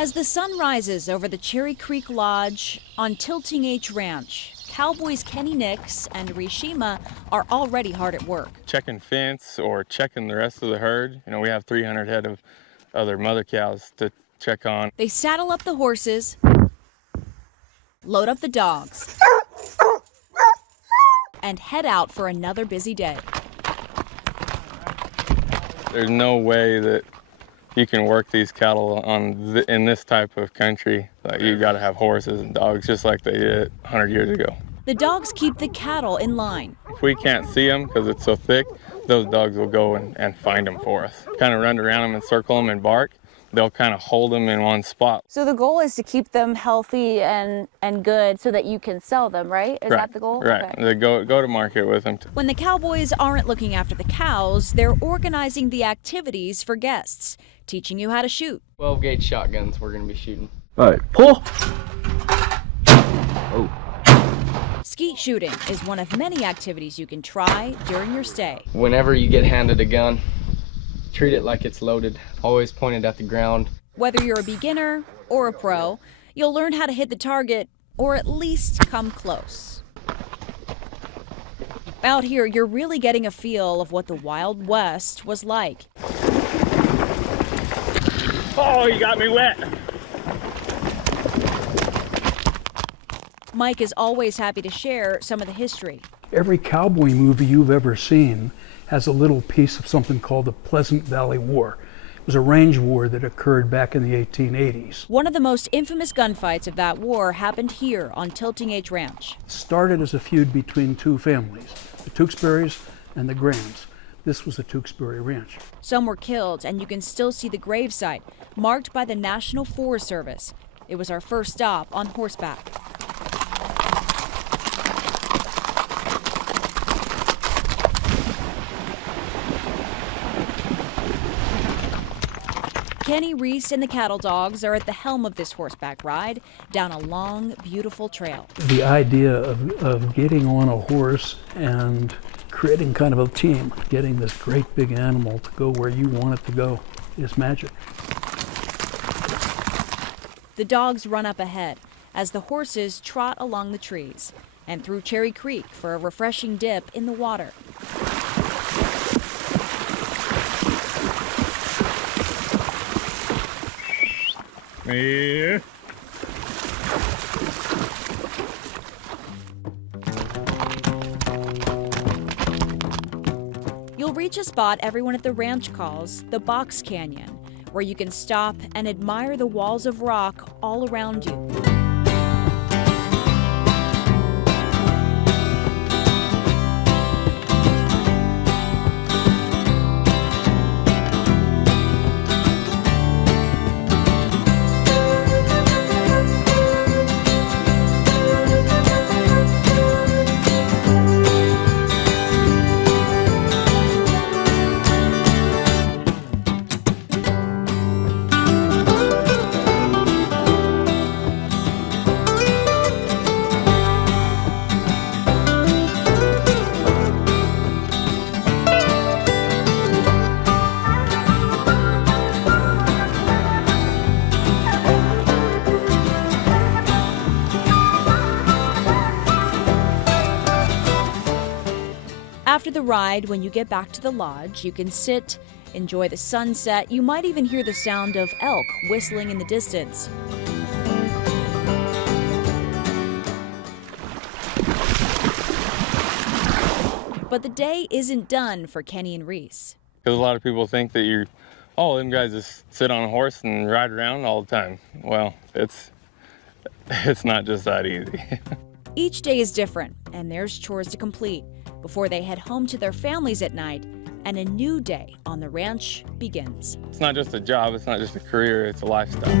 As the sun rises over the Cherry Creek Lodge on Tilting H Ranch, cowboys Kenny Nix and Reece Shima are already hard at work. Checking fence or checking the rest of the herd. We have 300 head of other mother cows to check on. They saddle up the horses, load up the dogs, and head out for another busy day. There's no way that you can work these cattle in this type of country. You got to have horses and dogs just like they did 100 years ago. The dogs keep the cattle in line. If we can't see them because it's so thick, those dogs will go and find them for us. Kind of run around them and circle them and bark. They'll kind of hold them in one spot. So the goal is to keep them healthy and good so that you can sell them, right? Is that the goal? Right. Okay. They go to market with them. When the cowboys aren't looking after the cows, they're organizing the activities for guests, teaching you how to shoot. 12 gauge shotguns we're going to be shooting. All right, pull. Skeet shooting is one of many activities you can try during your stay. Whenever you get handed a gun, treat it like it's loaded. Always pointed at the ground. Whether you're a beginner or a pro, you'll learn how to hit the target or at least come close. Out here, you're really getting a feel of what the Wild West was like. Oh, you got me wet. Mike is always happy to share some of the history. Every cowboy movie you've ever seen has a little piece of something called the Pleasant Valley War. It was a range war that occurred back in the 1880s. One of the most infamous gunfights of that war happened here on Tilting H Ranch. It started as a feud between two families, the Tewksburys and the Grahams. This was the Tewksbury Ranch. Some were killed, and you can still see the gravesite marked by the National Forest Service. It was our first stop on horseback. Kenny, Reece, and the cattle dogs are at the helm of this horseback ride down a long, beautiful trail. The idea of getting on a horse and creating kind of a team, getting this great big animal to go where you want it to go, is magic. The dogs run up ahead as the horses trot along the trees and through Cherry Creek for a refreshing dip in the water. Yeah. You'll reach a spot everyone at the ranch calls the Box Canyon, where you can stop and admire the walls of rock all around you. After the ride, when you get back to the lodge, you can sit, enjoy the sunset. You might even hear the sound of elk whistling in the distance. But the day isn't done for Kenny and Reece. Because a lot of people think that them guys just sit on a horse and ride around all the time. Well, it's not just that easy. Each day is different, and there's chores to complete before they head home to their families at night, and a new day on the ranch begins. It's not just a job, it's not just a career, it's a lifestyle.